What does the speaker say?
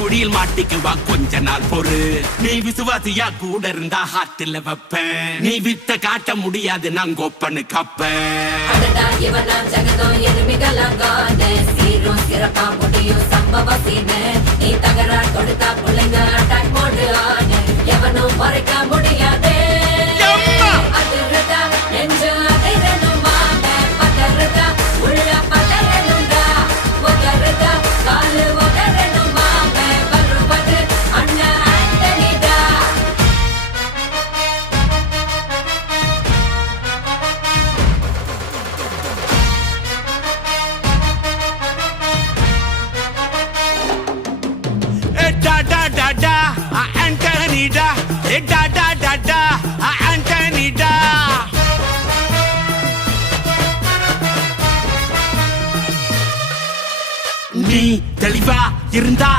குடியில் மாட்டிக்குவா கொஞ்ச நாள் பொறு. நீ விசுவாசியா கூட இருந்தா ஹார்ட்ல வைப்பேன். நீ வித்த காட்ட முடியாது நான் கோப்பனு கப்பேன். சீரும் சிறப்பா முடியும் சம்பவ சீனு. நீ தகராறு கொடுத்தா பிள்ளைங்க அட்டாக் மோடு ஆனு. எவனும் மறைக்க முடியாது. அதிரதா நெஞ்சு அதிரணும் வாங்க. பதறதா உள்ள பதறணும்டா. உதறதா காலு உதறணும் வாங்க. வருவது அண்ணன் ஆண்டனிடா. Da da da da, Anthony da. Da da da da, Anthony da. நீ தெளிவா இருந்தா